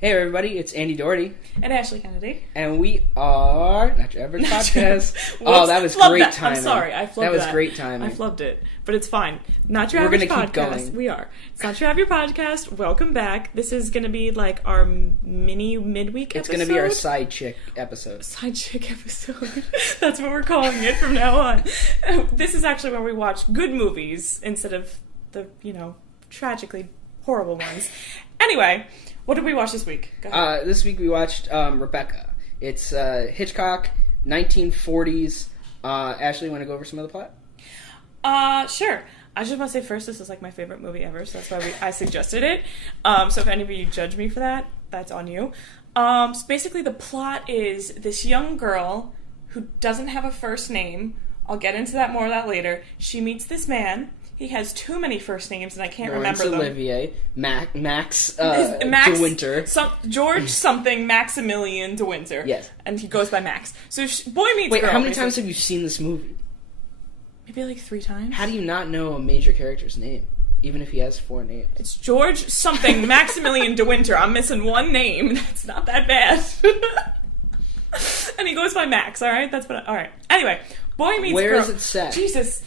Hey everybody, it's Andy Doorty. And Ashley Kennedy. And we are Not Your Average Podcast. Oh, that was great timing. I'm sorry, I flubbed that. That was great timing. I flubbed it, but it's fine. Not Your Average Podcast. We're going to keep going. We are. It's Not Your Average Podcast. Welcome back. This is going to be like our mini midweek episode. It's going to be our side chick episode. Side chick episode. That's what we're calling it from now on. This is actually where we watch good movies instead of the, tragically horrible ones. Anyway, what did we watch this week? Go ahead. This week we watched Rebecca. It's Hitchcock, 1940s. Ashley, you want to go over some of the plot? Sure. I just want to say first, this is like my favorite movie ever, so that's why I suggested it. So if any of you judge me for that, that's on you. So basically the plot is this young girl who doesn't have a first name. I'll get into that more of that later. She meets this man. He has too many first names, and I can't remember them. Olivier, Max De Winter. George something, Maximilian De Winter. Yes. And he goes by Max. So boy meets girl. Wait, how many basically. times have you seen this movie? Maybe like 3 times. How do you not know a major character's name, even if he has 4 names? It's George something, Maximilian De Winter. I'm missing one name. It's not that bad. And he goes by Max, alright? Alright. Anyway, boy meets girl. Where is it set? Jesus.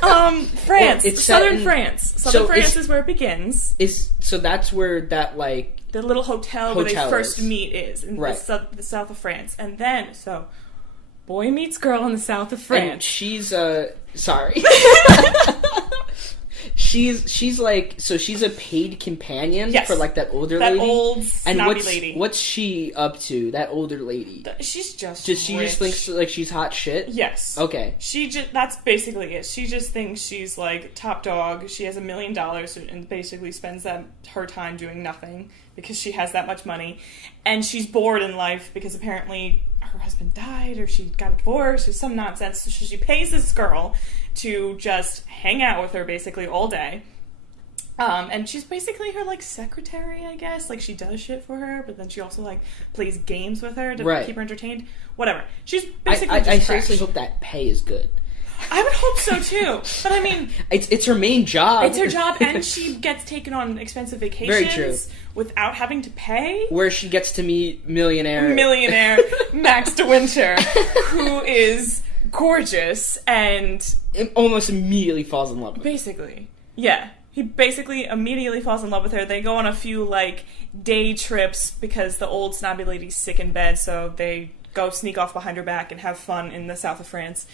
France. It's Southern France. Southern France is where it begins. So that's where that, like... The little hotel where they first meet is. In right. the south of France. And then, boy meets girl in the south of France. And she's, sorry. She's like, so she's a paid companion for like that older lady. That old snobby lady. What's she up to? That older lady. She's just Does she rich. just think like she's hot shit? Yes. Okay. That's basically it. She just thinks she's like top dog. She has $1 million and basically spends her time doing nothing because she has that much money, and she's bored in life because apparently her husband died or she got a divorce or some nonsense. So she pays this girl to just hang out with her basically all day. And she's basically her, like, secretary, I guess. Like, she does shit for her, but then she also, like, plays games with her to keep her entertained. Whatever. She's basically I seriously hope that pay is good. I would hope so, too. But, I mean... It's her main job. It's her job, and she gets taken on expensive vacations. Very true. Without having to pay. Where she gets to meet millionaire Max De Winter, who is gorgeous, and... It almost immediately falls in love with her. Basically. Yeah. He basically immediately falls in love with her. They go on a few, like, day trips because the old snobby lady's sick in bed, so they go sneak off behind her back and have fun in the south of France.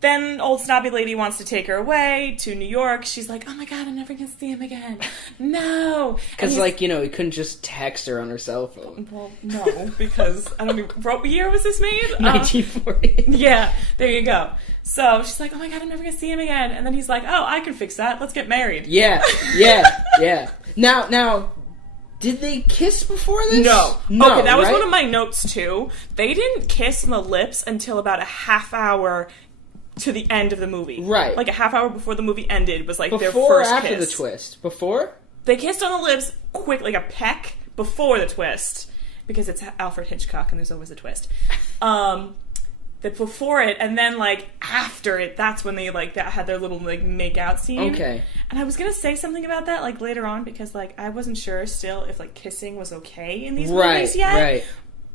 Then old snobby lady wants to take her away to New York. She's like, oh my god, I'm never going to see him again. No. Because, he couldn't just text her on her cell phone. Well, no, because, I don't even... What year was this made? 1940. Yeah, there you go. So she's like, oh my god, I'm never going to see him again. And then he's like, oh, I can fix that. Let's get married. Yeah. Now... Did they kiss before this? No. Okay, that was one of my notes, too. They didn't kiss on the lips until about a half hour to the end of the movie. Right. Like a half hour before the movie ended was like their first kiss. Before or after the twist? Before? They kissed on the lips quick, like a peck, before the twist. Because it's Alfred Hitchcock and there's always a twist. Before it, and then, like, after it, that's when they, like, had their little, like, make-out scene. Okay. And I was gonna say something about that, like, later on, because, like, I wasn't sure still if, like, kissing was okay in these movies yet. Right.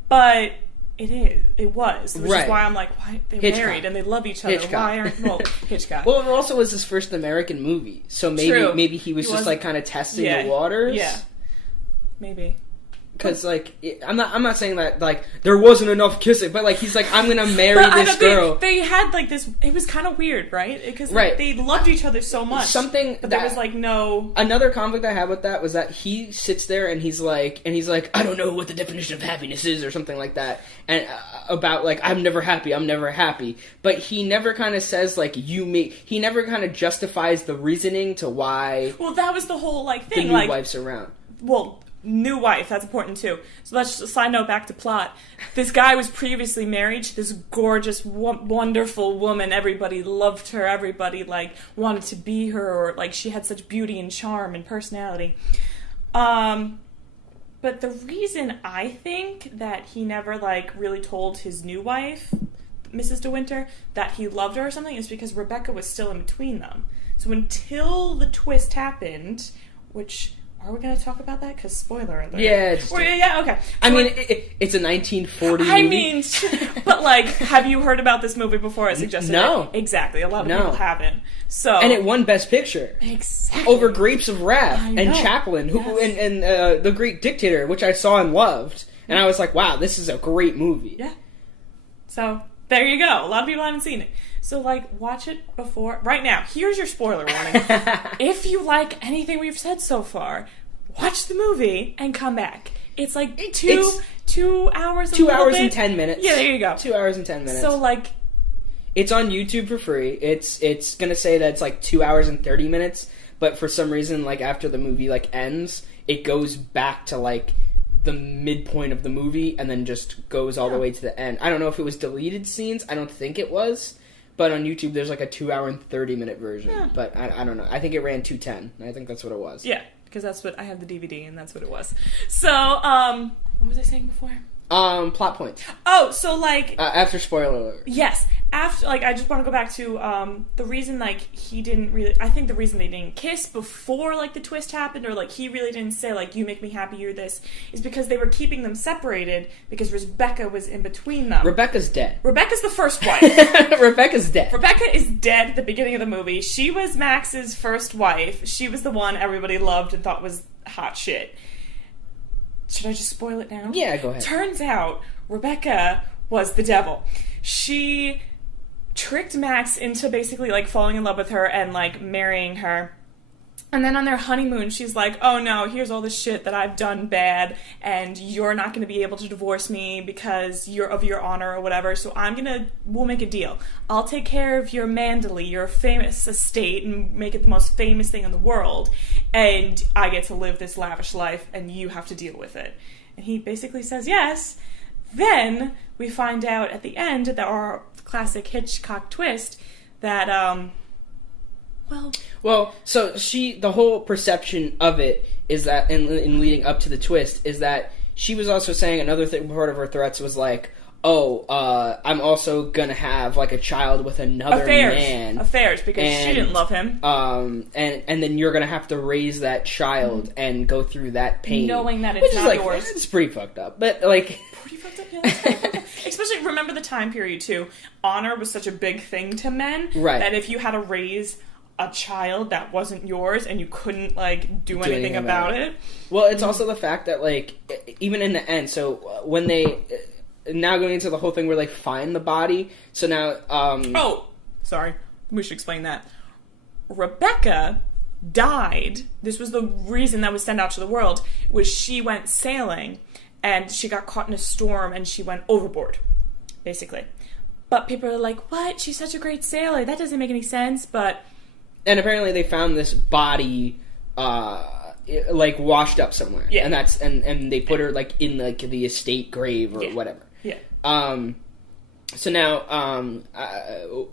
But it was. Which is why I'm like, why? They're Hitchcock. married and they love each other. Hitchcock. Why aren't... Well, Hitchcock. Well, it also was his first American movie, so maybe he was just, like, kind of testing the waters. Yeah. Maybe. Because, like, I'm not saying that, like, there wasn't enough kissing, but, like, he's like, I'm gonna marry this girl. They had, like, this... It was kind of weird, right? Because like, they loved each other so much. But there was, like, no... Another conflict I had with that was that he sits there and he's like, I don't know what the definition of happiness is, or something like that. And about, like, I'm never happy. But he never kind of says, like, he never kind of justifies the reasoning to why... Well, that was the whole, like, thing. The new wife's around. Well... New wife, that's important too. So let's just side note back to plot. This guy was previously married to this gorgeous, wonderful woman. Everybody loved her. Everybody, like, wanted to be her, or, like, she had such beauty and charm and personality. But the reason I think that he never, like, really told his new wife, Mrs. De Winter, that he loved her or something is because Rebecca was still in between them. So until the twist happened, which... Are we going to talk about that? Because spoiler alert. Yeah. Yeah, okay. I mean, it's a 1940 movie. I mean, but like, have you heard about this movie before? I suggested No. it. Exactly. A lot of people haven't. So, and it won Best Picture. Exactly. Over Grapes of Wrath and Chaplin, and the Greek Dictator, which I saw and loved. And I was like, wow, this is a great movie. Yeah. So, there you go. A lot of people haven't seen it. So, like, watch it before... Right now, here's your spoiler warning. If you like anything we've said so far, watch the movie and come back. It's like 2 hours and 2 hours and 10 minutes. Yeah, there you go. 2 hours and 10 minutes. So, like... It's on YouTube for free. It's gonna say that it's like 2 hours and 30 minutes, but for some reason, like, after the movie, like, ends, it goes back to, like, the midpoint of the movie and then just goes all the way to the end. I don't know if it was deleted scenes. I don't think it was. But on YouTube, there's like a 2 hour and 30 minute version. Yeah. But I don't know. I think it ran 2:10. I think that's what it was. Yeah, because that's what I have the DVD, and that's what it was. So, what was I saying before? Plot points. Oh, so like after spoiler alert. Yes, after like I just want to go back to the reason like he didn't really. I think the reason they didn't kiss before like the twist happened, or like he really didn't say like you make me happy, you're this, is because they were keeping them separated because Rebecca was in between them. Rebecca's dead. Rebecca's the first wife. Rebecca's dead. Rebecca is dead at the beginning of the movie. She was Max's first wife. She was the one everybody loved and thought was hot shit. Should I just spoil it now? Yeah, go ahead. Turns out, Rebecca was the devil. She tricked Max into basically, like, falling in love with her and, like, marrying her. And then on their honeymoon, she's like, oh no, here's all the shit that I've done bad, and you're not going to be able to divorce me because you're of your honor or whatever, so we'll make a deal. I'll take care of your Mandalay, your famous estate, and make it the most famous thing in the world, and I get to live this lavish life, and you have to deal with it. And he basically says yes. Then we find out at the end that our classic Hitchcock twist that, Well, so the whole perception of it is that, in leading up to the twist, is that she was also saying another thing, part of her threats was like, I'm also gonna have, like, a child with another man. Affairs, because she didn't love him. And then you're gonna have to raise that child and go through that pain. Knowing that it's not yours. It's pretty fucked up, but, like... Pretty fucked up, yeah. That's pretty fucked up. Especially, remember the time period, too. Honor was such a big thing to men. Right. That if you had to raise a child that wasn't yours and you couldn't, like, do anything about it. Well, it's also the fact that, like, even in the end, so when they... Now going into the whole thing where they find the body, so now... Oh, sorry. We should explain that. Rebecca died. This was the reason that was sent out to the world, was she went sailing and she got caught in a storm and she went overboard, basically. But people are like, what? She's such a great sailor. That doesn't make any sense, but... And apparently they found this body, like, washed up somewhere. Yeah. And that's, and they put her, like, in, like, the estate grave or whatever. Yeah. So now,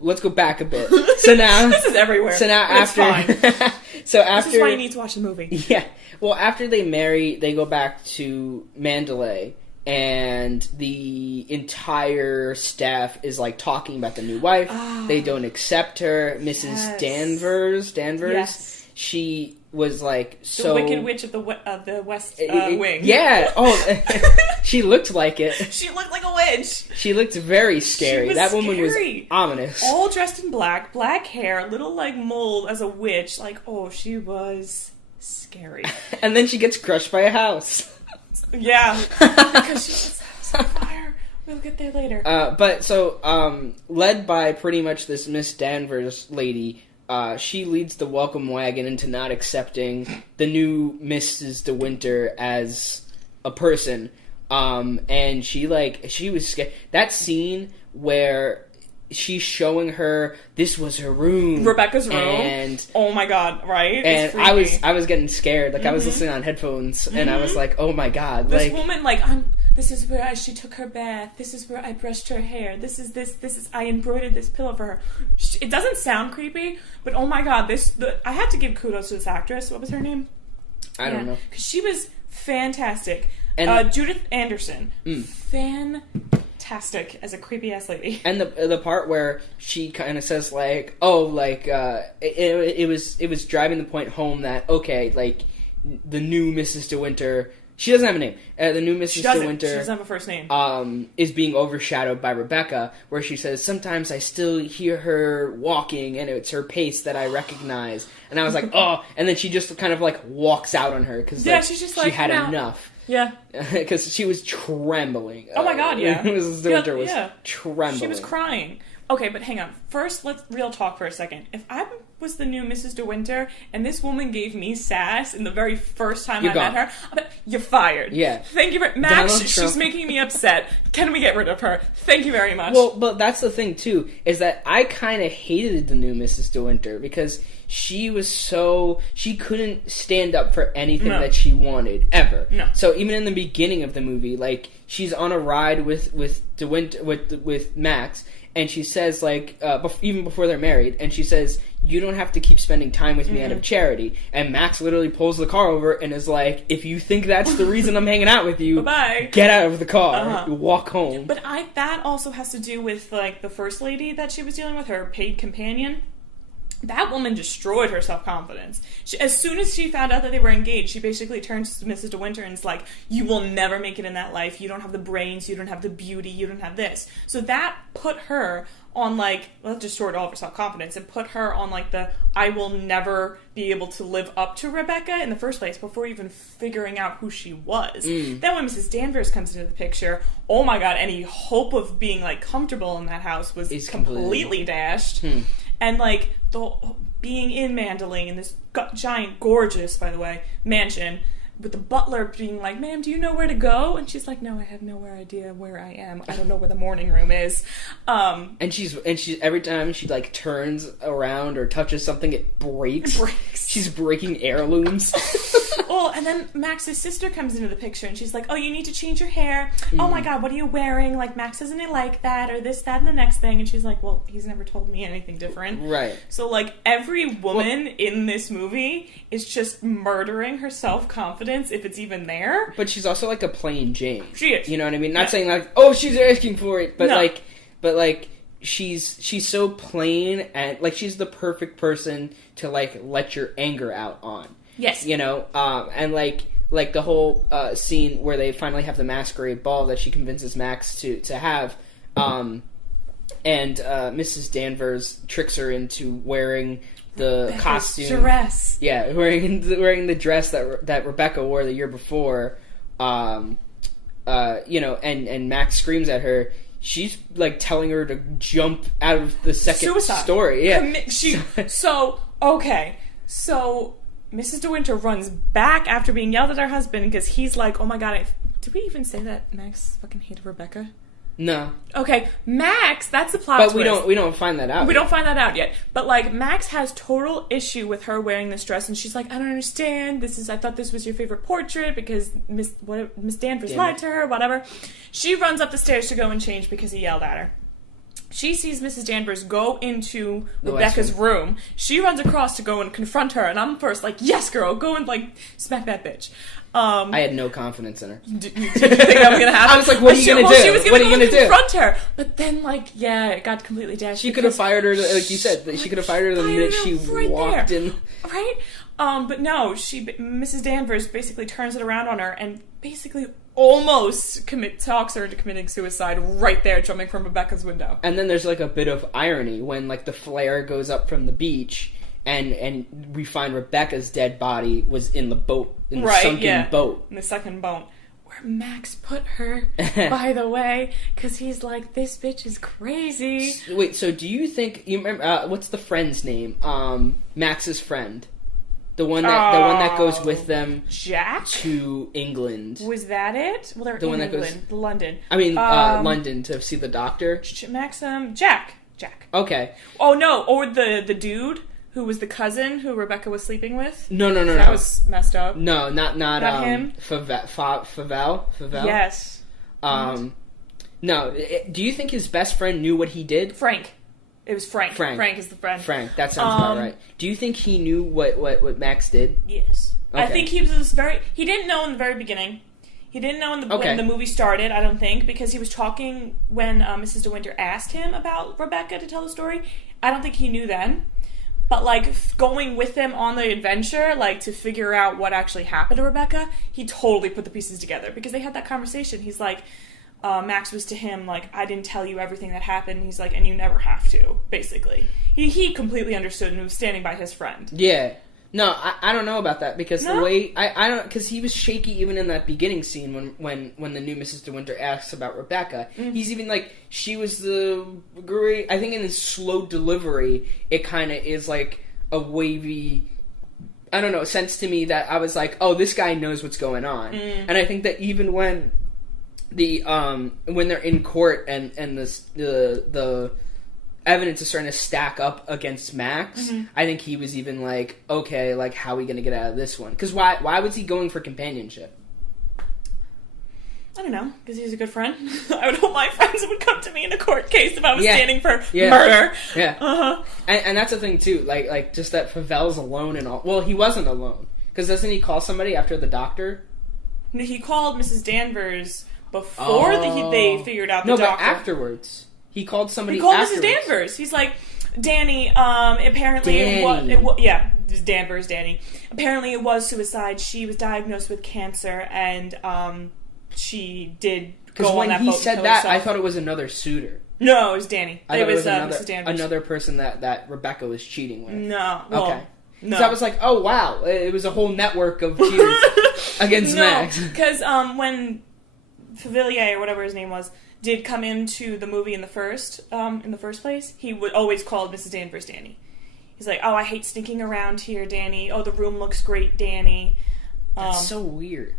let's go back a bit. So now... This is everywhere. So now after... It's fine. So after... This is why you need to watch the movie. Yeah. Well, after they marry, they go back to Mandalay, and the entire staff is, like, talking about the new wife. Oh, they don't accept her. Mrs. Danvers. Yes. She was, like, so... The Wicked Witch of the West Wing. Yeah. Oh, she looked like it. She looked like a witch. She looked very scary. That woman was scary. Ominous. All dressed in black hair, little, like, mold as a witch. Like, oh, she was scary. And then she gets crushed by a house. Yeah. Because she sets the house on fire. We'll get there later. But so, led by pretty much this Miss Danvers lady, she leads the welcome wagon into not accepting the new Mrs. De Winter as a person. And she was scared. That scene where she's showing her this was her room, Rebecca's room, and oh my god, right? And I was getting scared. Like, I was listening on headphones, and I was like, oh my god, this woman, like, this is where she took her bath. This is where I brushed her hair. This is I embroidered this pillow for her. It doesn't sound creepy, but oh my god, I had to give kudos to this actress. What was her name? I don't know. Because she was fantastic. And Judith Anderson, fantastic as a creepy ass lady. And the part where she kind of says, like, oh, like, it was driving the point home that, okay, like, the new Mrs. De Winter. She doesn't have a name. The new Mrs. De Winter. She doesn't have a first name. Is being overshadowed by Rebecca, where she says, sometimes I still hear her walking, and it's her pace that I recognize. And I was like, oh. And then she just kind of, like, walks out on her, because she's just like, she had enough. Yeah. Because she was trembling. Oh my god, yeah. Mrs. De Winter was trembling. She was crying. Okay, but hang on. First, let's real talk for a second. If I was the new Mrs. De Winter, and this woman gave me sass in the very first time I met her, you're fired. Yeah. Thank you very much. Max, she's making me upset. Can we get rid of her? Thank you very much. Well, but that's the thing, too, is that I kind of hated the new Mrs. De Winter, because she was she couldn't stand up for anything that she wanted, ever. No. So even in the beginning of the movie, like, she's on a ride with De Winter, with Max, and she says, like, even before they're married, and she says, you don't have to keep spending time with me out of charity. And Max literally pulls the car over and is like, if you think that's the reason I'm hanging out with you, bye-bye. Get out of the car, walk home. But that also has to do with, like, the first lady that she was dealing with, her paid companion. That woman destroyed her self-confidence. As soon as she found out that they were engaged, she basically turns to Mrs. De Winter and is like, you will never make it in that life. You don't have the brains. You don't have the beauty. You don't have this. So that put her on, like, well, destroyed all of her self-confidence and put her on, like, I will never be able to live up to Rebecca in the first place before even figuring out who she was. Then when Mrs. Danvers comes into the picture, oh my god, any hope of being, like, comfortable in that house was completely dashed. And, like, being in Mandalay in this giant, gorgeous, by the way, mansion, with the butler being like, ma'am, do you know where to go? And she's like, no, I have no idea where I am. I don't know where the morning room is. And she's every time she, like, turns around or touches something, it breaks. She's breaking heirlooms. Well, and then Max's sister comes into the picture, and she's like, oh, you need to change your hair. Oh my god, what are you wearing? Like, Max doesn't like that, or this, that, and the next thing. And she's like, well, he's never told me anything different. Right. So, like, every woman in this movie is just murdering her self-confidence, if it's even there. But she's also, like, a plain Jane. She is. You know what I mean? Not saying, like, oh, she's asking for it, but, like, she's so plain, and, like, she's the perfect person to, like, let your anger out on. Yes. You know, and, like the whole scene where they finally have the masquerade ball that she convinces Max to have, and Mrs. Danvers tricks her into wearing the costume dress. Yeah, wearing the dress that Rebecca wore the year before. You know, and Max screams at her. She's, like, telling her to jump out of the second story. Yeah. So Mrs. De Winter runs back after being yelled at her husband because he's like, oh my god, did we even say that Max fucking hated Rebecca? No. Okay, Max, that's the plot twist. But we don't find that out. We don't find that out yet. But, like, Max has total issue with her wearing this dress, and she's like, I don't understand. I thought this was your favorite portrait because Miss Danvers lied to her, whatever. She runs up the stairs to go and change because he yelled at her. She sees Mrs. Danvers go into Rebecca's room. She runs across to go and confront her, and I'm first like, yes, girl, go and, like, smack that bitch. I had no confidence in her. Did you think that was going to happen? I was like, what are you going to do? She was going to confront her. But then, like, it got completely dashed. She could have fired her, like you said. She could have fired her the minute she walked in. Right? But no, Mrs. Danvers basically turns it around on her and basically almost talks her into committing suicide right there, jumping from Rebecca's window. And then there's, like, a bit of irony when, like, the flare goes up from the beach and we find Rebecca's dead body was in the boat, in the sunken boat. In the sunken boat. Where Max put her, by the way, because he's like, this bitch is crazy. Wait, so do you think, you remember, what's the friend's name? Max's friend. The one that goes with them, Jack, to England. Was that it? Well, they're in England, London. I mean, London to see the doctor. Jack. Okay. Oh no, or the dude who was the cousin who Rebecca was sleeping with. No. That was messed up. No, not him. Favel. Yes. No. Do you think his best friend knew what he did? Frank. It was Frank. Frank is the friend. Frank. That sounds about right. Do you think he knew what Max did? Yes. Okay. I think he was he didn't know in the very beginning. He didn't know when the movie started, I don't think, because he was talking when Mrs. De Winter asked him about Rebecca to tell the story. I don't think he knew then. But, like, going with him on the adventure, like, to figure out what actually happened to Rebecca, he totally put the pieces together. Because they had that conversation. He's like, Max was to him, like, I didn't tell you everything that happened. He's like, and you never have to, basically. He completely understood and was standing by his friend. Yeah. No, I don't know about that, because the way... I don't... Because he was shaky even in that beginning scene when the new Mrs. De Winter asks about Rebecca. Mm-hmm. He's even like, she was the great... I think in his slow delivery, it kind of is like a wavy... I don't know, sense to me that I was like, oh, this guy knows what's going on. Mm. And I think that even when when they're in court and the evidence is starting to stack up against Max, mm-hmm. I think he was even like, okay, like, how are we going to get out of this one? Because why was he going for companionship? I don't know, because he's a good friend. I would hope my friends would come to me in a court case if I was standing for murder. Yeah. Uh-huh. And that's the thing, too, like just that Favel's alone and all. Well, he wasn't alone, because doesn't he call somebody after the doctor? He called Mrs. Danvers before they figured out the doctor. No, but afterwards. He called somebody. He called afterwards. Mrs. Danvers. He's like, Danny. Apparently, it was Danvers. Danny. Apparently, it was suicide. She was diagnosed with cancer, and she did go on that boat. Because when he said that, I thought it was another suitor. No, it was Danny. It was Mrs. Danvers. Another person that Rebecca was cheating with. No. Okay. No. So I was like, oh wow, it was a whole network of cheaters against Max. Because when Favelier or whatever his name was did come into the movie in the first place, he would always call Mrs. Danvers Danny. He's like, oh, I hate sneaking around here, Danny. Oh, the room looks great, Danny. That's so weird.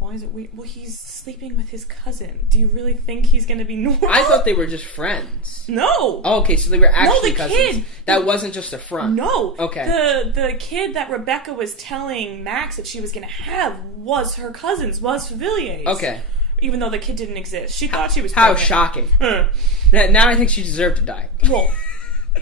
Why is it weird? Well, he's sleeping with his cousin. Do you really think he's going to be normal? I thought they were just friends. No. Oh, okay, so they were actually cousins. Kid. That wasn't just a front. No. Okay. The kid that Rebecca was telling Max that she was going to have was her cousin's, was Favilier's. Okay. Even though the kid didn't exist. She thought she was pregnant. How shocking. Now I think she deserved to die. Well,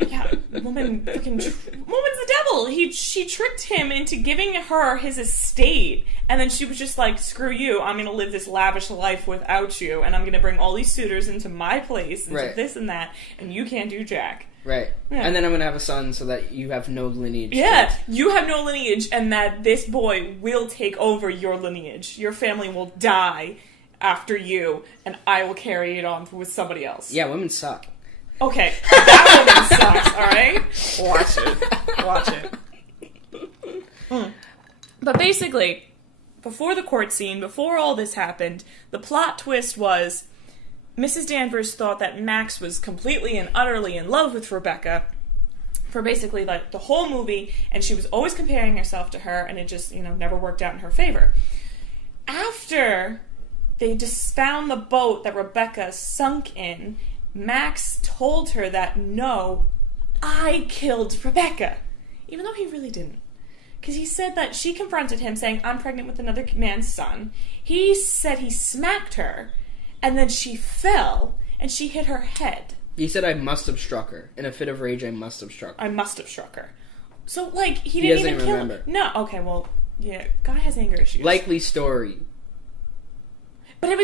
yeah, woman's the devil. She tricked him into giving her his estate, and then she was just like, screw you, I'm going to live this lavish life without you, and I'm going to bring all these suitors into my place, into this and that, and you can't do jack. Right. Yeah. And then I'm going to have a son so that you have no lineage. Yeah, you have no lineage, and that this boy will take over your lineage. Your family will die after you, and I will carry it on with somebody else. Yeah, women suck. Okay, that woman sucks, alright? Watch it. But basically, before the court scene, before all this happened, the plot twist was Mrs. Danvers thought that Max was completely and utterly in love with Rebecca for basically like the whole movie, and she was always comparing herself to her, and it just, never worked out in her favor. After they just found the boat that Rebecca sunk in, Max told her that, no, I killed Rebecca. Even though he really didn't. Because he said that she confronted him saying, I'm pregnant with another man's son. He said he smacked her, and then she fell, and she hit her head. He said, I must have struck her. In a fit of rage, I must have struck her. I must have struck her. So, like, he didn't even kill her. No, okay, well, yeah, guy has anger issues. Likely story. That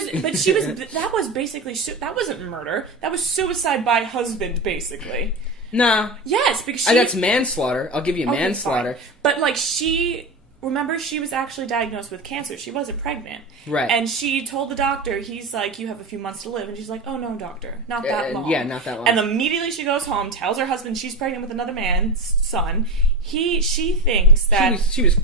was basically, that wasn't murder. That was suicide by husband, basically. Nah. Yes, because that's manslaughter. I'll give you manslaughter. Fine. But, like, remember, she was actually diagnosed with cancer. She wasn't pregnant. Right. And she told the doctor, he's like, you have a few months to live. And she's like, oh, no, doctor, not that long. Yeah, not that long. And immediately she goes home, tells her husband she's pregnant with another man's son. She thinks that... She was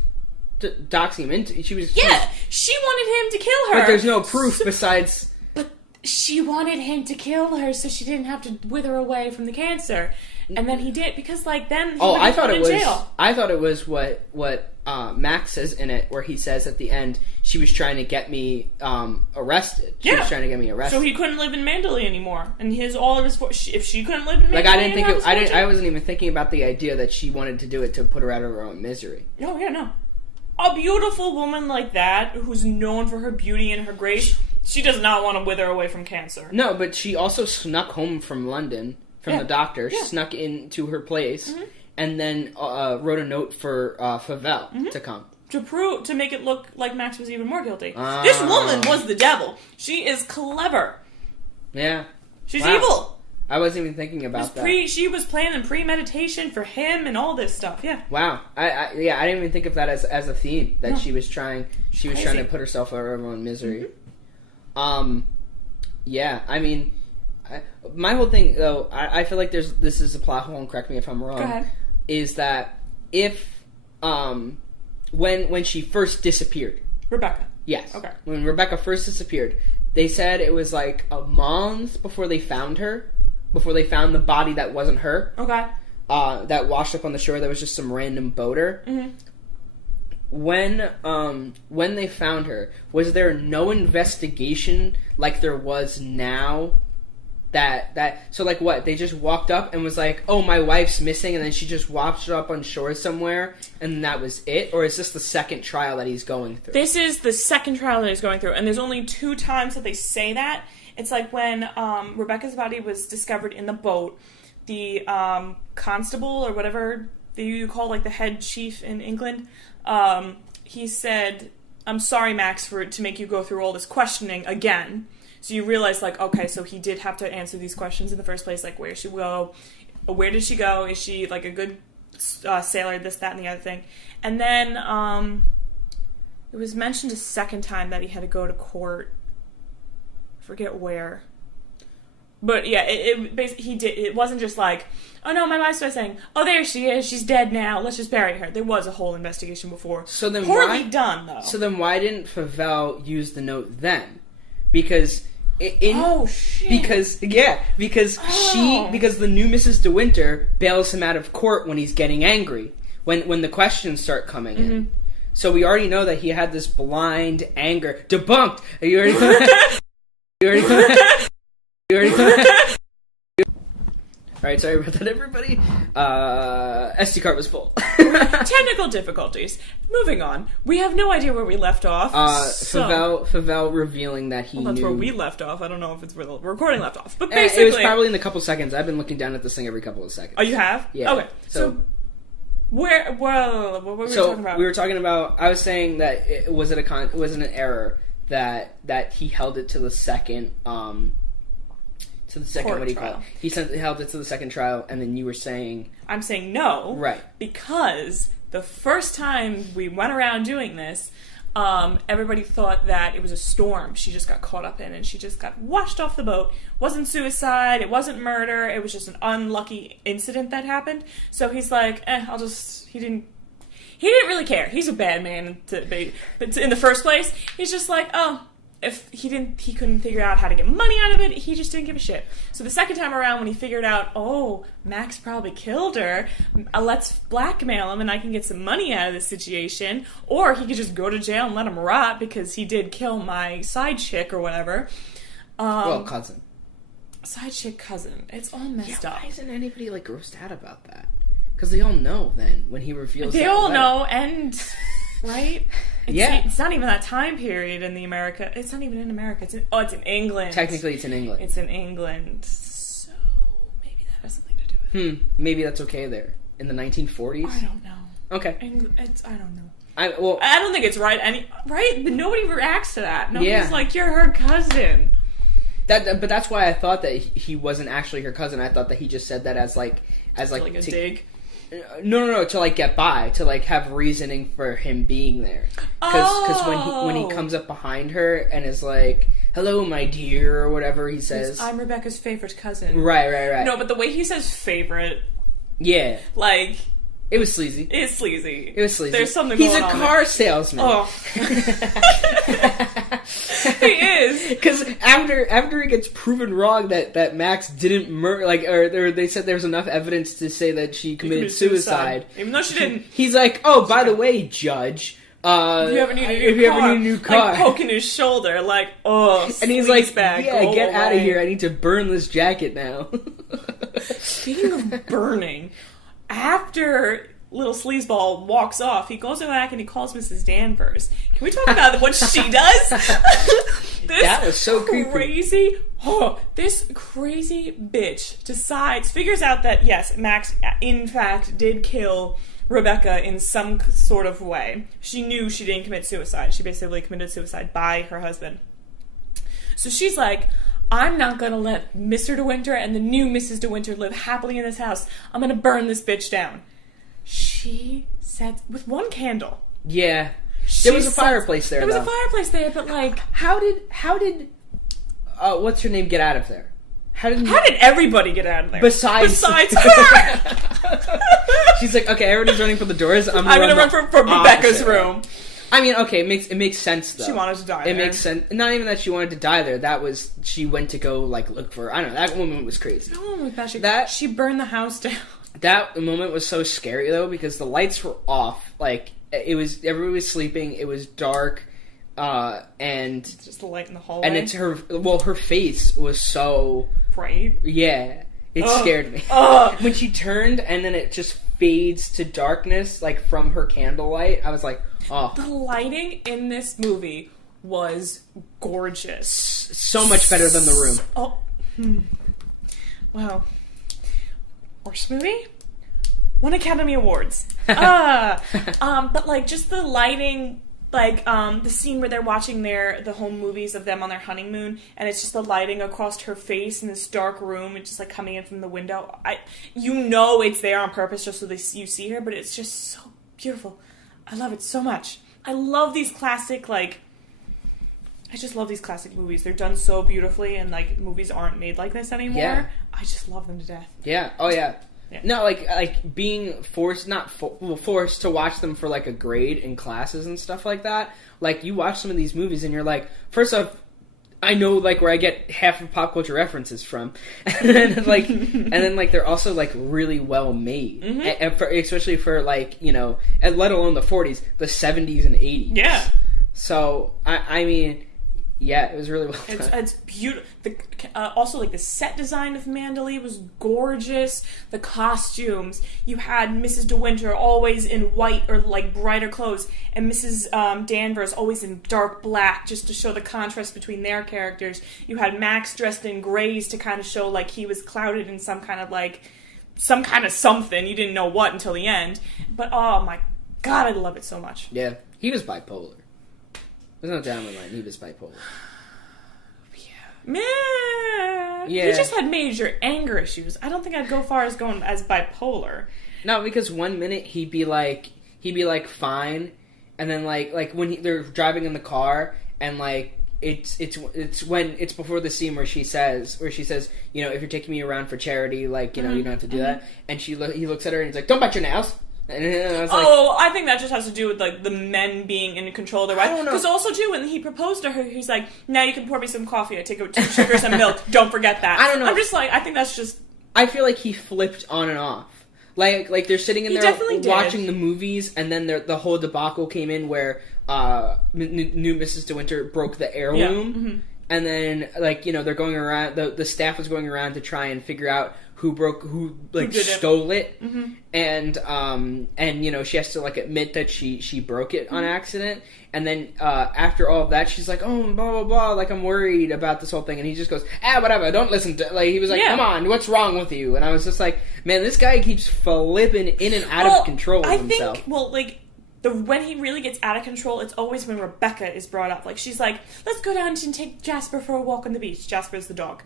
doxing him into... She wanted him to kill her. But there's no proof besides... But she wanted him to kill her so she didn't have to wither away from the cancer. And then he did, because, like, then he I thought it was jail. I thought it was what Max says in it, where he says at the end, she was trying to get me arrested. She was trying to get me arrested. So he couldn't live in Mandalay anymore, and if she couldn't live in Mandalay, like I wasn't even thinking about the idea that she wanted to do it to put her out of her own misery. No. A beautiful woman like that, who's known for her beauty and her grace, she does not want to wither away from cancer. No, but she also snuck home from London. From the doctor, snuck into her place, and then wrote a note for Favel to come. To make it look like Max was even more guilty. This woman was the devil. She is clever. Yeah. She's evil. I wasn't even thinking about that. She was planning premeditation for him and all this stuff. Yeah. Wow. I didn't even think of that as a theme that she was trying to put herself out of her own misery. Mm-hmm. Yeah. I mean, my whole thing though, I feel like this is a plot hole, and correct me if I'm wrong. Go ahead. Is that if when she first disappeared, Rebecca. Yes. Okay. When Rebecca first disappeared, they said it was like a month before they found her. Before they found the body that wasn't her. Okay. That washed up on the shore. That was just some random boater. Mm-hmm. When they found her, was there no investigation like there was now? So like what? They just walked up and was like, "Oh, my wife's missing," and then she just washed up on shore somewhere, and that was it? Or is this the second trial that he's going through? This is the second trial that he's going through, and there's only 2 times that they say that. It's like when Rebecca's body was discovered in the boat, the constable or whatever you call like the head chief in England, he said, "I'm sorry, Max, to make you go through all this questioning again." So you realize, like, okay, so he did have to answer these questions in the first place, like where she go, where did she go, is she like a good sailor, this, that, and the other thing. And then it was mentioned a second time that he had to go to court. Forget where, but yeah, he did. It wasn't just like, oh no, my wife's saying, oh there she is, she's dead now, let's just bury her. There was a whole investigation before. So then poorly done though. So then why didn't Favell use the note then? Because because the new Mrs. De Winter bails him out of court when he's getting angry, when the questions start coming in. So we already know that he had this blind anger. Debunked. You already Alright, sorry about that, everybody. SD card was full. Technical difficulties. Moving on. We have no idea where we left off. Favell revealing that he knew... that's where we left off. I don't know if it's where the recording left off. But basically... it was probably in a couple seconds. I've been looking down at this thing every couple of seconds. Oh, you have? Yeah. Okay. So what were we talking about? We were talking about... I was saying that it wasn't an error that he held it to the second... to the second, court what do you trial. call it? He held it to the second trial, and then you were saying... I'm saying no. Right. Because the first time we went around doing this, everybody thought that it was a storm she just got caught up in, and she just got washed off the boat. It wasn't suicide, it wasn't murder, it was just an unlucky incident that happened. So he's like, he didn't really care. He's a bad man, but in the first place, he's just like, if he couldn't figure out how to get money out of it, he just didn't give a shit. So the second time around, when he figured out, oh, Max probably killed her, let's blackmail him and I can get some money out of this situation, or he could just go to jail and let him rot because he did kill my side chick or whatever. Cousin. Side chick cousin. It's all messed up. Why isn't anybody like grossed out about that? Because they all know then when he reveals. They all know, and right. It's not even that time period in the America. It's not even in America. It's in England. Technically, it's in England. It's in England. So maybe that has something to do with it. Maybe that's okay there in the 1940s. I don't know. Okay. I don't know. I don't think it's right. Right? Nobody reacts to that. Nobody's like, you're her cousin. But that's why I thought that he wasn't actually her cousin. I thought that he just said that as a dig. No, to like get by, to like have reasoning for him being there. Because when he comes up behind her and is like, "Hello, my dear," or whatever he says, I'm Rebecca's favorite cousin. Right. No, but the way he says "favorite," yeah, like it was sleazy. It's sleazy. It was sleazy. There's something. He's going a on car salesman. Oh, he is. Because after it gets proven wrong that Max didn't murder, or they said there's enough evidence to say that she committed suicide, even though she didn't. He's like, oh, by the way, Judge. If you ever need a new car, like poking his shoulder, like, and he's like, yeah, get out of here! I need to burn this jacket now. Speaking of burning, after little sleazeball walks off, he goes back and he calls Mrs. Danvers. Can we talk about what she does? That was so crazy. This crazy bitch figures out that yes, Max in fact did kill Rebecca in some sort of way. She knew she didn't commit suicide. She basically committed suicide by her husband. So she's like, I'm not gonna let Mr. De Winter and the new Mrs. De Winter live happily in this house. I'm gonna burn this bitch down. She said, with one candle. Yeah. There was a fireplace there, There was a fireplace there, but like... How did what's her name get out of there? How did everybody get out of there? Besides her! She's like, okay, everybody's running for the doors. I'm gonna run for Rebecca's room. I mean, okay, it makes sense though. She wanted to die. It makes sense. Not even that she wanted to die there. That was she went to go like look for. I don't know. That woman was crazy. That woman was bad. She burned the house down. That moment was so scary though because the lights were off. Like everybody was sleeping. It was dark, and just the light in the hallway. And it's her. Well, her face was so bright. Yeah, it scared me when she turned, and then it just fades to darkness, like from her candlelight. I was like, oh. The lighting in this movie was gorgeous. So much better than The Room. Wow. Worst movie? Won Academy Awards. But like just the lighting, like the scene where they're watching the home movies of them on their honeymoon, and it's just the lighting across her face in this dark room, and just like coming in from the window. It's there on purpose just so you see her, but it's just so beautiful. I love it so much. I love these classic, like... I just love these classic movies. They're done so beautifully, and, like, movies aren't made like this anymore. Yeah. I just love them to death. Yeah. Oh, yeah. No, like being forced to watch them for, like, a grade in classes and stuff like that. Like, you watch some of these movies, and you're like, first off, I know, like, where I get half of pop culture references from. and then, they're also, like, really well made. Mm-hmm. Especially for, like, you know, and let alone the 40s, the 70s and 80s. Yeah. So, I mean, yeah, it was really well done. It's beautiful. Also, like, the set design of Manderley was gorgeous. The costumes. You had Mrs. De Winter always in white or, like, brighter clothes, and Mrs. Danvers always in dark black, just to show the contrast between their characters. You had Max dressed in grays to kind of show, like, he was clouded in some kind of something. You didn't know what until the end. But, oh, my God, I love it so much. Yeah, he was bipolar. There's no down the line. He was bipolar. Yeah. He just had major anger issues. I don't think I'd go far as going as bipolar. No, because one minute he'd be like fine, and then like when they're driving in the car, and like it's before the scene where she says, you know, if you're taking me around for charity, like, you know, you don't have to do that. And he looks at her and he's like, don't bite your nails. And I was like, I think that just has to do with, like, the men being in control of their wife. I don't know. Because also, too, when he proposed to her, he's like, now you can pour me some coffee. I take 2 sugars and milk. Don't forget that. I don't know. I'm just like, I think that's just... I feel like he flipped on and off. Like they're sitting in there watching the movies, and then the whole debacle came in where new Mrs. De Winter broke the heirloom. Yeah. Mm-hmm. And then, like, you know, they're going around, the staff was going around to try and figure out who stole it. Mm-hmm. And, you know, she has to, like, admit that she broke it on accident. And then, after all of that, she's like, oh, blah, blah, blah, like, I'm worried about this whole thing. And he just goes, whatever, don't listen to, like, he was like, come on, what's wrong with you? And I was just like, man, this guy keeps flipping in and out of control of himself. When he really gets out of control, it's always when Rebecca is brought up. Like, she's like, let's go down and take Jasper for a walk on the beach. Jasper's the dog.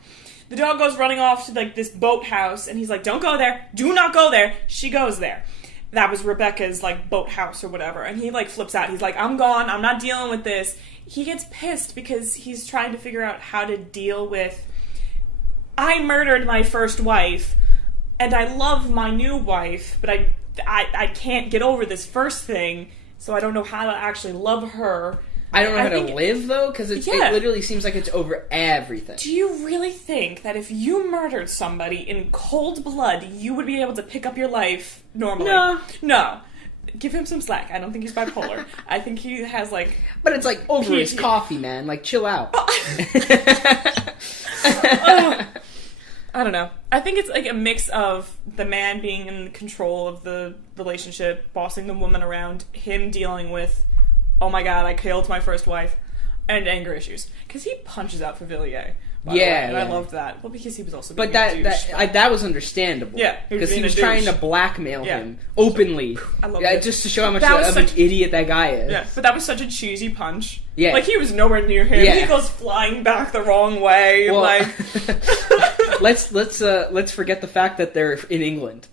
The dog goes running off to, like, this boathouse, and he's like, don't go there. Do not go there. She goes there. That was Rebecca's, like, boathouse or whatever. And he, like, flips out. He's like, I'm gone. I'm not dealing with this. He gets pissed because he's trying to figure out how to deal with, I murdered my first wife, and I love my new wife, but I can't get over this first thing, so I don't know how to actually love her. I don't know how to live, though, because it literally seems like it's over everything. Do you really think that if you murdered somebody in cold blood, you would be able to pick up your life normally? No. Give him some slack. I don't think he's bipolar. I think he has, like... But it's, like, over his coffee, man. Like, chill out. I don't know. I think it's like a mix of the man being in control of the relationship, bossing the woman around, him dealing with, oh my god, I killed my first wife. And anger issues. Because he punches out Favilier. And I loved that. Well, because he was also being a douche. That was understandable. Yeah. Because he was trying to blackmail him openly. I love it. Just to show how much of an idiot that guy is. Yeah, but that was such a cheesy punch. Yeah. Like, he was nowhere near him. Yeah. He goes flying back the wrong way. Well, like... let's forget the fact that they're in England.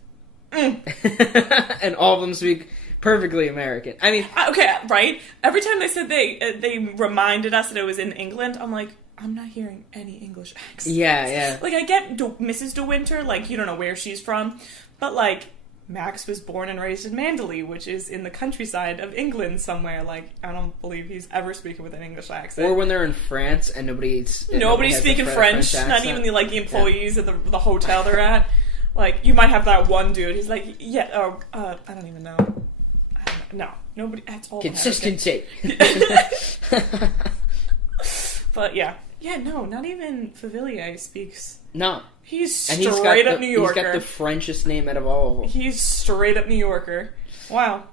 And all of them speak perfectly American. I mean... Okay, right? Every time they said they reminded us that it was in England, I'm like... I'm not hearing any English accents. Yeah. Like, I get Mrs. De Winter, like, you don't know where she's from, but, like, Max was born and raised in Manderley, which is in the countryside of England somewhere. Like, I don't believe he's ever speaking with an English accent. Or when they're in France and nobody's speaking French, not even the employees at the hotel they're at. Like, you might have that one dude, he's like, I don't even know. No, nobody, that's all consistency. But, yeah. Yeah, no, not even Favilier speaks. No. He's straight up New Yorker. He's got the Frenchest name out of all of them. He's straight up New Yorker. Wow.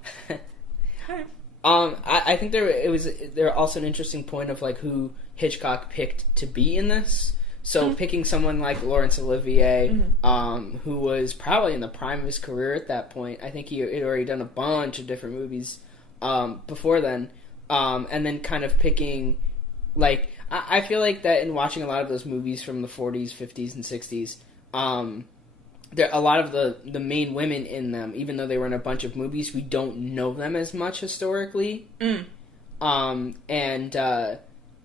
I think there also an interesting point of like who Hitchcock picked to be in this. So picking someone like Laurence Olivier, who was probably in the prime of his career at that point. I think he had already done a bunch of different movies before then, and then kind of picking like. I feel like that in watching a lot of those movies from the 40s, 50s, and 60s, there a lot of the main women in them, even though they were in a bunch of movies, we don't know them as much historically. And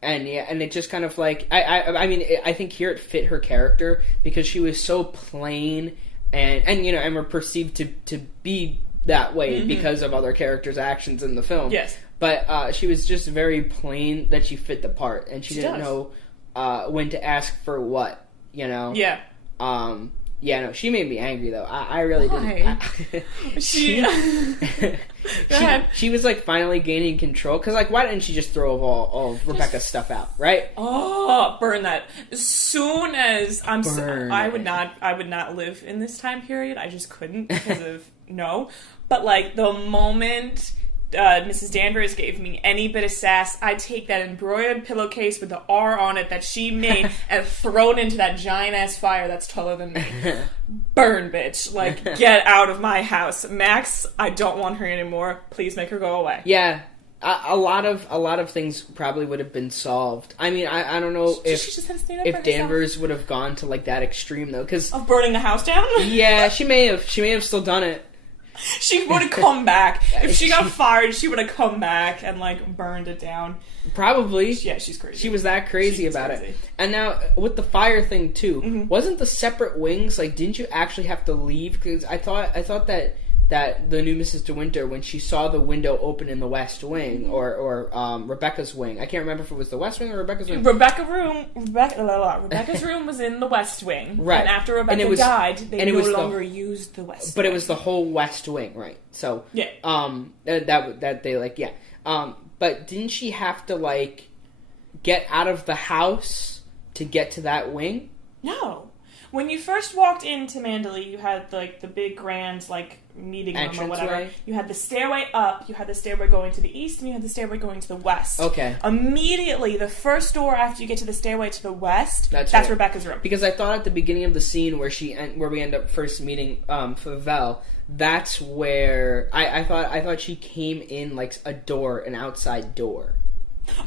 it just kind of like I mean I think here it fit her character because she was so plain and were perceived to be that way because of other characters' actions in the film. Yes. But she was just very plain that she fit the part, and she didn't know when to ask for what, you know? Yeah. No, she made me angry, though. I really didn't. She was, like, finally gaining control, because, like, why didn't she just throw all of Rebecca's stuff out, right? Oh, burn that. As soon as I would not live in this time period. I just couldn't, because of, no. But, like, the moment... Mrs. Danvers gave me any bit of sass, I'd take that embroidered pillowcase with the R on it that she made and throw it into that giant-ass fire that's taller than me. Burn, bitch. Like, get out of my house. Max, I don't want her anymore. Please make her go away. Yeah. A lot of things probably would have been solved. I mean, I don't know if Danvers would have gone to, like, that extreme, though, because... Of burning the house down? Yeah, she may have still done it. She would have come back. If she got fired, she would have come back and, like, burned it down. Probably. Yeah, she's crazy. She was that crazy about it. And now, with the fire thing, too, wasn't the separate wings, like, didn't you actually have to leave? Because I thought that the new Mrs. De Winter, when she saw the window open in the West Wing, or Rebecca's wing, I can't remember if it was the West Wing or Rebecca's wing. Rebecca's room was in the West Wing. Right. And after Rebecca died, they no longer used the West Wing. But it was the whole West Wing, right? So, yeah. That they, like, yeah. But didn't she have to, like, get out of the house to get to that wing? No. When you first walked into Manderley, you had, like, the big grand, like, meeting room or whatever. Way. You had the stairway up, you had the stairway going to the east, and you had the stairway going to the west. Okay. Immediately, the first door after you get to the stairway to the west, that's right. Rebecca's room. Because I thought at the beginning of the scene where we end up first meeting Favell, that's where I thought she came in like an outside door.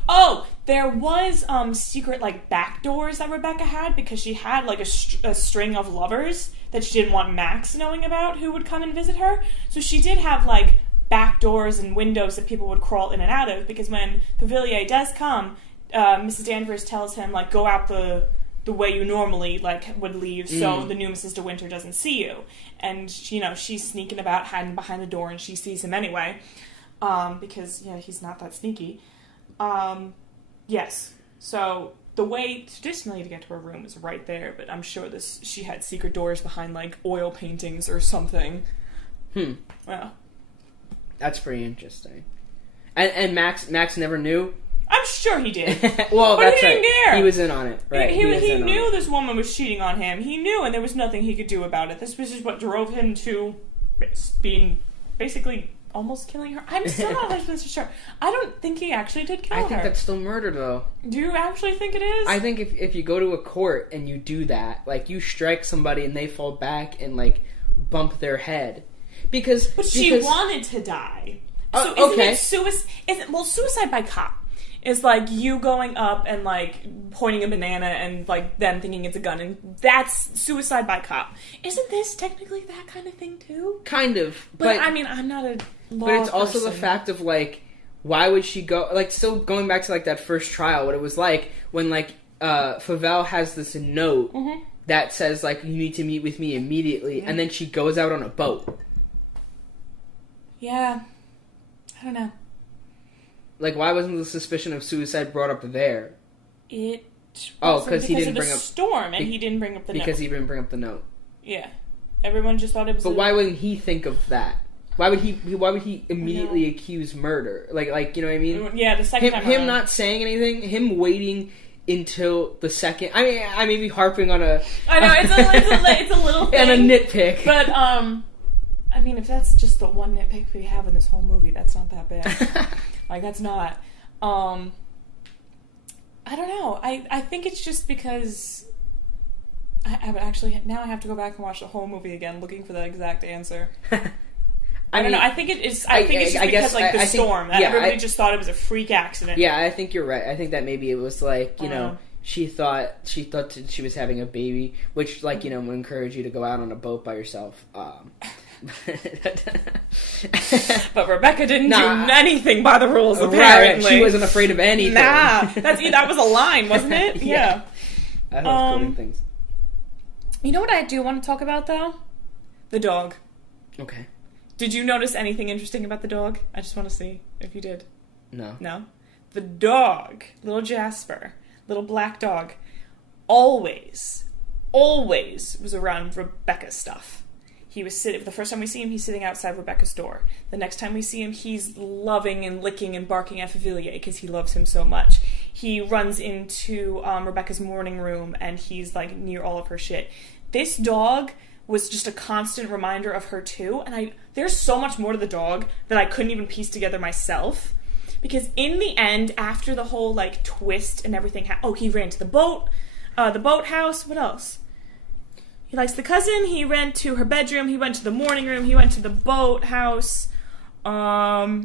Oh, there was secret, like, back doors that Rebecca had because she had, like, a string of lovers that she didn't want Max knowing about who would come and visit her. So she did have, like, back doors and windows that people would crawl in and out of because when Pavilier does come, Mrs. Danvers tells him, like, go out the way you normally, like, would leave so the new Mrs. De Winter doesn't see you. And, you know, she's sneaking about, hiding behind the door, and she sees him anyway because, yeah, he's not that sneaky. Yes. So the way traditionally to get to her room is right there, but I'm sure she had secret doors behind like oil paintings or something. Well, that's pretty interesting. And Max never knew. I'm sure he did. Well, but that's he didn't care. He was in on it, right? He knew this woman was cheating on him. He knew, and there was nothing he could do about it. This was just what drove him to being basically almost killing her. I'm still not 100% sure. I don't think he actually did kill her. I think that's still murder, though. Do you actually think it is? I think if you go to a court and you do that, like, you strike somebody and they fall back and, like, bump their head. But she wanted to die. So isn't it suicide by cop is like you going up and like pointing a banana and like them thinking it's a gun, and that's suicide by cop. Isn't this technically that kind of thing too? Kind of. But I mean, I'm not a law But it's also person. the fact of like, why would she go, like, still going back to like that first trial, what it was like when like Favel has this note that says like, you need to meet with me immediately, and then she goes out on a boat. Yeah. I don't know. Like, why wasn't the suspicion of suicide brought up there? Because he didn't bring up the storm, and he didn't bring up the note. Because he didn't bring up the note. Yeah, everyone just thought it was. But why wouldn't he think of that? Why would he immediately accuse murder? Like you know what I mean? Yeah, the second time. Him not saying anything, him waiting until the second. I mean, I may be harping on a. I know it's a little thing, and a nitpick, but I mean, if that's just the one nitpick we have in this whole movie, that's not that bad. Like, that's not. I don't know. I think it's just because I would actually now I have to go back and watch the whole movie again, looking for the exact answer. I don't know. I think it's. I think it's just because like the storm. Everybody just thought it was a freak accident. Yeah, I think you're right. I think that maybe it was like she thought she was having a baby, which like would encourage you to go out on a boat by yourself. But Rebecca didn't do anything by the rules, apparently. Right, she wasn't afraid of anything. That was a line, wasn't it? Yeah. I love quoting things. You know what I do want to talk about, though? The dog. Okay. Did you notice anything interesting about the dog? I just want to see if you did. No. No? The dog, little Jasper, little black dog, always was around Rebecca's stuff. He was the first time we see him, he's sitting outside Rebecca's door. The next time we see him, he's loving and licking and barking at Favillier because he loves him so much. He runs into Rebecca's morning room and he's like near all of her shit. This dog was just a constant reminder of her too, and there's so much more to the dog that I couldn't even piece together myself. Because in the end, after the whole like twist and everything, he ran to the boathouse. What else? He likes the cousin. He ran to her bedroom. He went to the morning room. He went to the boathouse. Yeah,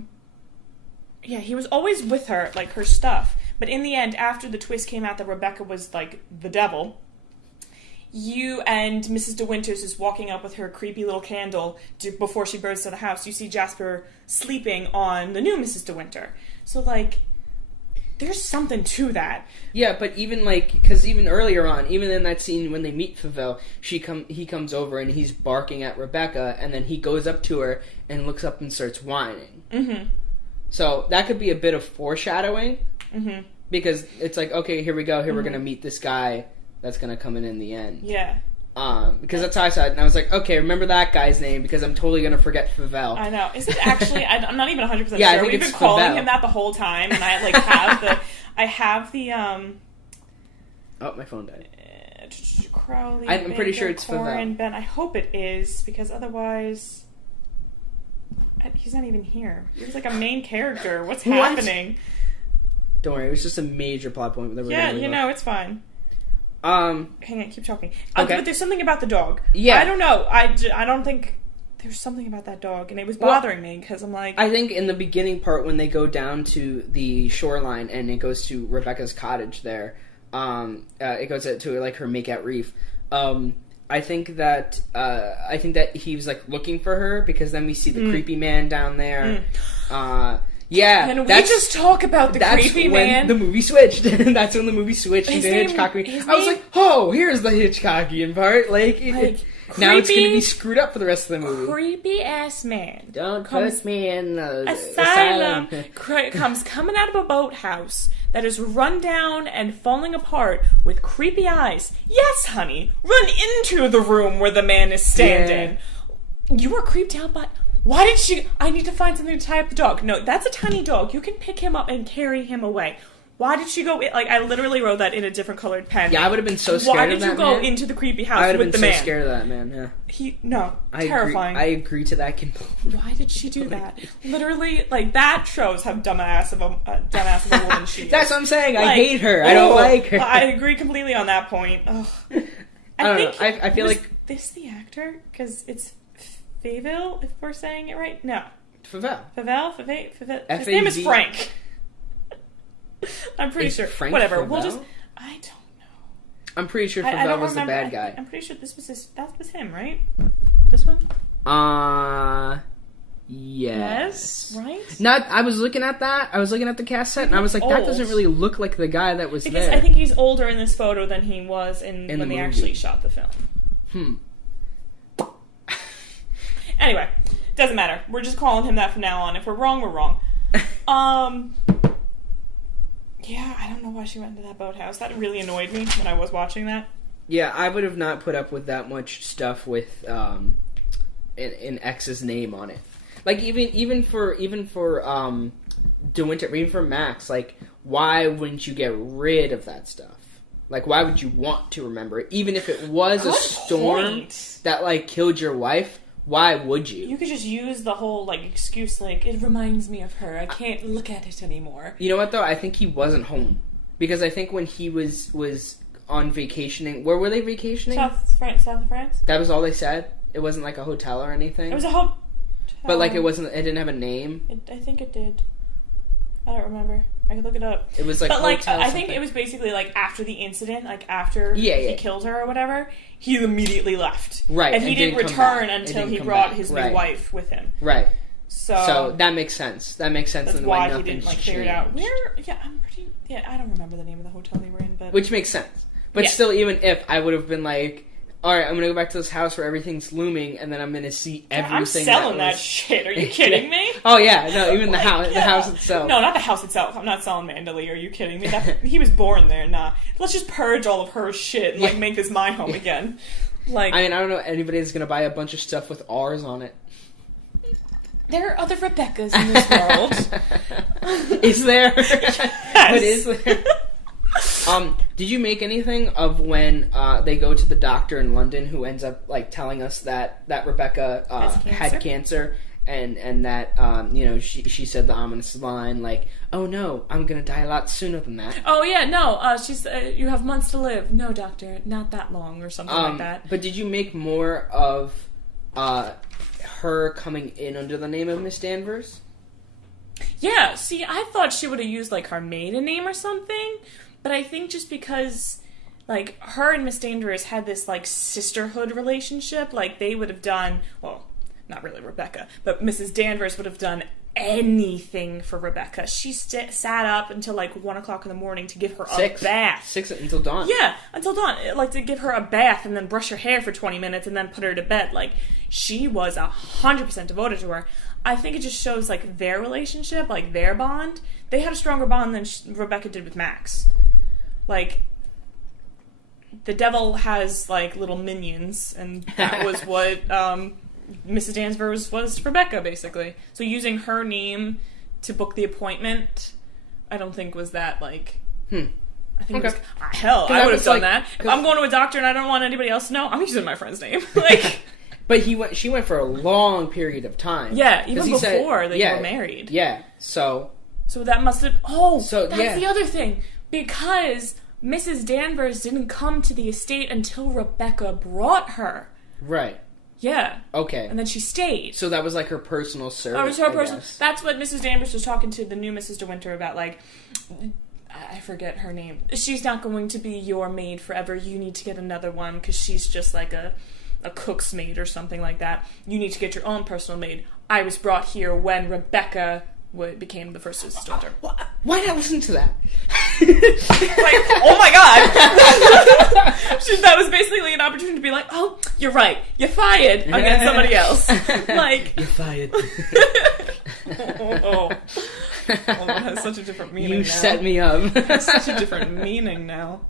he was always with her, like her stuff. But in the end, after the twist came out that Rebecca was like the devil, you and Mrs. De Winters is walking up with her creepy little candle before she bursts to the house. You see Jasper sleeping on the new Mrs. De Winter. So like, there's something to that. Yeah, but even like, because even earlier on, even in that scene when they meet Favel, he comes over and he's barking at Rebecca, and then he goes up to her and looks up and starts whining. Mm-hmm. So that could be a bit of foreshadowing, because it's like, okay, here we go, we're gonna meet this guy that's gonna come in the end. Yeah. Because that's how I saw it, and I was like, okay, remember that guy's name, because I'm totally going to forget Favel. I know. Is it actually, I'm not even 100% sure. I think we've been calling him that the whole time, and I, like, have the, Oh, my phone died. Crowley, I'm pretty sure it's Favel. Ben, I hope it is, because otherwise, he's not even here. He was, like, a main character. What's happening? Don't worry, it was just a major plot point. That we're it's fine. Hang on, keep talking. Okay. But there's something about the dog. Yeah. I don't know. I don't think there's something about that dog, and it was bothering me, because I'm like... I think in the beginning part, when they go down to the shoreline, and it goes to Rebecca's cottage there, it goes to, like, her makeout reef, I think that he was, like, looking for her, because then we see the creepy man down there. Yeah, can we just talk about the creepy man? That's when the movie switched. That's when the movie switched into Hitchcockian. I was like, oh, here's the Hitchcockian part. Like now it's going to be screwed up for the rest of the movie. Creepy ass man. Don't put me in the asylum. Comes coming out of a boathouse that is run down and falling apart with creepy eyes. Yes, honey, run into the room where the man is standing. Yeah. You were creeped out by... Why did she... I need to find something to tie up the dog. No, that's a tiny dog. You can pick him up and carry him away. Why did she go? Like, I literally wrote that in a different colored pen. Yeah, I would have been so scared of that man. Why did you go into the creepy house with the man? I would have been so scared of that man, yeah. Terrifying. I agree to that completely. Why did she do that? Literally, like, that shows how dumbass of a woman she is. That's what I'm saying. I hate her. I don't like her. I agree completely on that point. Ugh. I don't know. I feel like... this the actor? Because it's Faville, if we're saying it right? No. Favelle. His name is Frank. I'm pretty sure. Frank Whatever. Favelle? We'll just... I don't know. I'm pretty sure Favelle was the bad guy. I'm pretty sure that was him, right? This one? Yes. Right? I was looking at that. I was looking at the cast set, and I was like, that doesn't really look like the guy that was because there. I think he's older in this photo than he was when they actually shot the film. Anyway, doesn't matter. We're just calling him that from now on. If we're wrong, we're wrong. Yeah, I don't know why she went into that boathouse. That really annoyed me when I was watching that. Yeah, I would have not put up with that much stuff with an ex's name on it. Like even for DeWinter, even for Max, like, why wouldn't you get rid of that stuff? Like, why would you want to remember it, even if it was a storm that like killed your wife? Why would you? You could just use the whole, like, excuse, like, it reminds me of her. I can't look at it anymore. You know what, though? I think he wasn't home. Because I think when he was on vacationing... Where were they vacationing? South of France. That was all they said? It wasn't, like, a hotel or anything? It was a hotel. But, like, it didn't have a name? I think it did. I don't remember. I could look it up. It was, like, but, like, I think it was basically, like, after the incident, like, after he killed her or whatever, he immediately left. Right. And he didn't return until he brought his new wife with him. Right. So that makes sense. That makes sense. That's why he didn't, like, figure it out. I don't remember the name of the hotel they were in, but... Which makes sense. But still, even if, I would have been like... Alright, I'm gonna go back to this house where everything's looming, and then I'm gonna see everything. I'm selling that shit. Are you kidding me? Oh yeah, no, even the house itself. No, not the house itself. I'm not selling Mandalay. Are you kidding me? He was born there. Nah, let's just purge all of her shit and like make this my home again. Like, I mean, I don't know anybody that's gonna buy a bunch of stuff with R's on it. There are other Rebeccas in this world. Is there? Yes. But is there? Did you make anything of when they go to the doctor in London who ends up like telling us that Rebecca had cancer and that she said the ominous line like, "Oh no, I'm gonna die a lot sooner than that." Oh yeah, no. She's you have months to live. No, doctor, not that long, or something like that. But did you make more of her coming in under the name of Miss Danvers? Yeah. See, I thought she would have used like her maiden name or something. But I think just because, like, her and Miss Danvers had this, like, sisterhood relationship, like, they would have done, well, not really Rebecca, but Mrs. Danvers would have done anything for Rebecca. She sat up until, like, 1 o'clock in the morning to give her a bath. 6 until dawn. Yeah, until dawn. Like, to give her a bath and then brush her hair for 20 minutes and then put her to bed. Like, she was 100% devoted to her. I think it just shows, like, their relationship, like, their bond. They had a stronger bond than Rebecca did with Max. Like, the devil has, like, little minions, and that was what Mrs. Danvers was to Rebecca, basically. So using her name to book the appointment, I don't think was that, like... I think it was... hell, I would have done that. If I'm going to a doctor and I don't want anybody else to know, I'm using my friend's name. Like... But she went for a long period of time. Yeah, even before they were married. Yeah, so that must have... that's the other thing. Because Mrs. Danvers didn't come to the estate until Rebecca brought her. Right. Yeah. Okay. And then she stayed. So that was like her personal service. That was her personal... That's what Mrs. Danvers was talking to the new Mrs. De Winter about, like... I forget her name. She's not going to be your maid forever. You need to get another one because she's just like a cook's maid or something like that. You need to get your own personal maid. I was brought here when Rebecca became the first daughter. Why not listen to that? Like, oh my god! That was basically an opportunity to be like, oh, you're right. You're fired. I'll get somebody else. Like, you're fired. That has such a different meaning now. You set me up. It has such a different meaning now.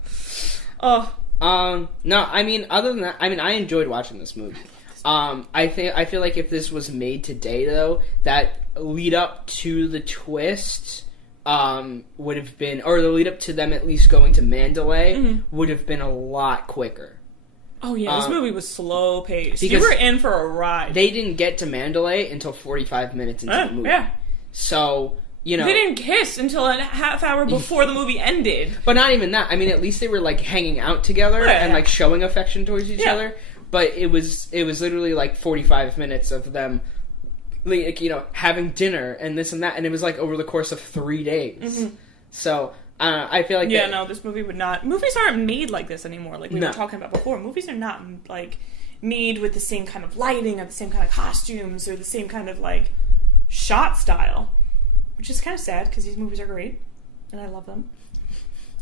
Oh. No, I mean, other than that, I mean, I enjoyed watching this movie. I feel like if this was made today, though, that lead up to the twist would have been, or the lead up to them at least going to Mandalay would have been a lot quicker. Oh yeah, this movie was slow paced. Because you were in for a ride. They didn't get to Mandalay until 45 minutes into the movie. Yeah. So, you know... They didn't kiss until a half hour before the movie ended. But not even that. I mean, at least they were, like, hanging out together and, like, showing affection towards each other. But it was literally, like, 45 minutes of them, like, you know, having dinner and this and that. And it was, like, over the course of 3 days. So... I feel like... no, this movie would not... Movies aren't made like this anymore, like we were talking about before. Movies are not, like, made with the same kind of lighting or the same kind of costumes or the same kind of, like, shot style. Which is kind of sad, because these movies are great. And I love them.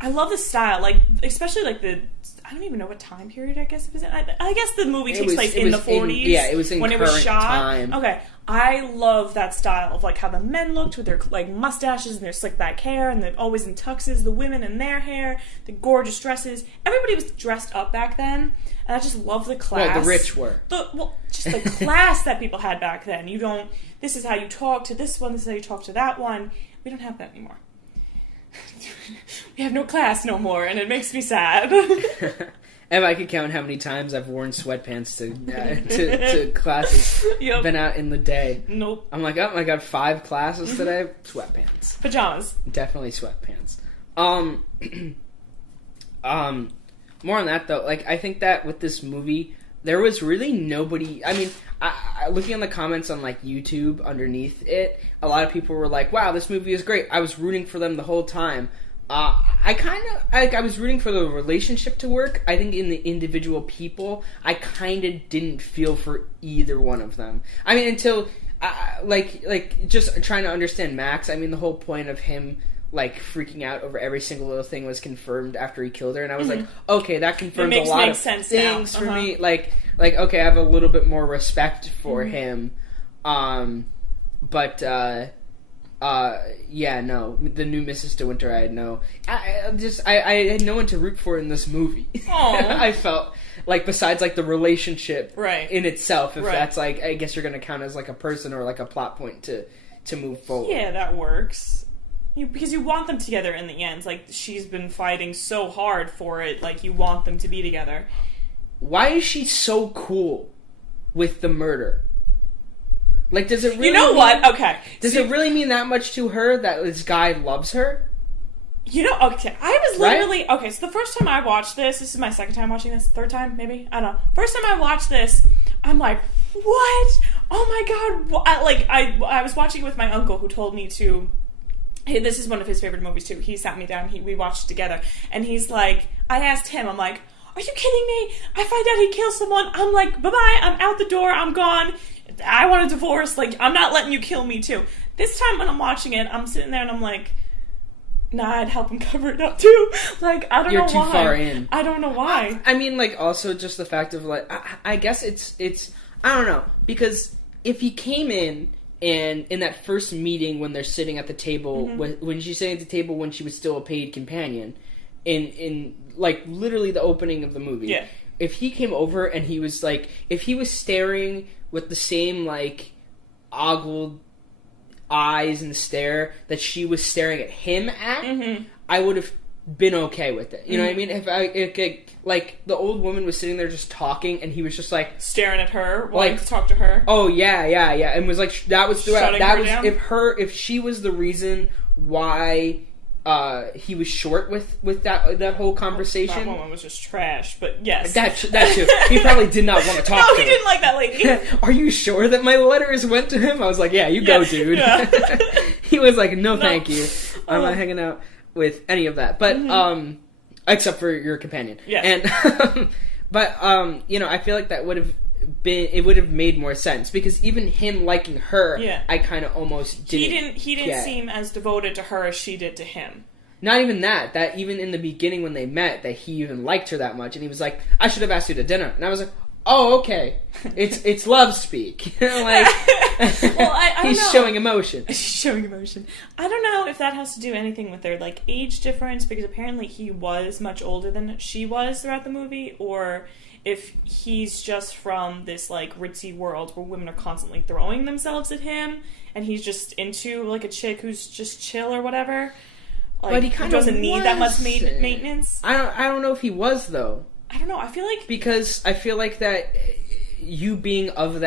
I love the style, like, especially, like, the... I don't even know what time period, I guess it was in. I guess the movie takes place in the 40s. It was in when it was shot. Time. Okay. I love that style of, like, how the men looked with their, like, mustaches and their slick back hair, and they're always in tuxes, the women in their hair, the gorgeous dresses. Everybody was dressed up back then, and I just love the class. Well, the rich were. Just the class that people had back then. You don't, this is how you talk to this one, this is how you talk to that one. We don't have that anymore. We have no class no more, and it makes me sad. If I could count how many times I've worn sweatpants to classes, been out in the day. Nope. I'm like, oh, I got 5 classes today. Sweatpants. Pajamas. Definitely sweatpants. More on that though. Like, I think that with this movie, there was really nobody. I mean, looking on the comments on like YouTube underneath it, a lot of people were like, "Wow, this movie is great." I was rooting for them the whole time. I was rooting for the relationship to work. I think in the individual people, I kind of didn't feel for either one of them. I mean, until like just trying to understand Max. I mean, the whole point of him like freaking out over every single little thing was confirmed after he killed her, and I was like, okay, that confirms a lot of things for me. Like okay, I have a little bit more respect for him. Yeah, no, the new Mrs. De Winter, I had no... I had no one to root for in this movie. I felt like, besides, like, the relationship in itself, if that's, like, I guess you're gonna count as, like, a person or, like, a plot point to move forward. Yeah, that works. Because you want them together in the end. Like, she's been fighting so hard for it, like, you want them to be together. Why is she so cool with the murder? Like, does it really... You know what? Okay. Does it really mean that much to her that this guy loves her? You know, okay, I was literally... Right? Okay, so the first time I watched this is my second time watching this, third time, maybe? I don't know. First time I watched this, I'm like, what? Oh my god. I was watching it with my uncle who told me to... Hey, this is one of his favorite movies, too. He sat me down, we watched it together, and he's like... I asked him, I'm like, are you kidding me? I find out he killed someone, I'm like, bye-bye, I'm out the door, I'm gone... I want a divorce, like, I'm not letting you kill me, too. This time when I'm watching it, I'm sitting there and I'm like, nah, I'd help him cover it up, too. Like, I don't know why. You're too far in. I don't know why. I mean, like, also just the fact of, like, I guess it's, I don't know, because if he came in, and in that first meeting when they're sitting at the table, when she's sitting at the table when she was still a paid companion, in like, literally the opening of the movie. Yeah. If he came over and he was, like, if he was staring with the same, like, ogled eyes and stare that she was staring at him at, I would have been okay with it. You know what I mean? If like, the old woman was sitting there just talking, and he was just, like... Staring at her, wanting to talk to her. Oh, yeah, and was, like, if she was the reason why... he was short with that whole conversation. That woman was just trash, but yes. That too. He probably did not want to talk to her. No, he didn't like that lady. Are you sure that my letters went to him? I was like, yeah, you go, dude. Yeah. He was like, no, thank you. I'm not hanging out with any of that. But, except for your companion. Yeah. And, but, you know, I feel like that would have made more sense, because even him liking her, I kind of almost didn't. He didn't seem as devoted to her as she did to him. Not even that. That even in the beginning when they met, that he even liked her that much, and he was like, "I should have asked you to dinner," and I was like, "Oh, okay, it's love speak." Like, Well, I don't He's know. showing emotion. He's showing emotion. I don't know if that has to do anything with their, like, age difference, because apparently he was much older than she was throughout the movie, or if he's just from this, like, ritzy world where women are constantly throwing themselves at him, and he's just into, like, a chick who's just chill or whatever. Like, But he kind of doesn't need that much maintenance. I don't know if he was, though. I don't know. I feel like... Because I feel like that you being of that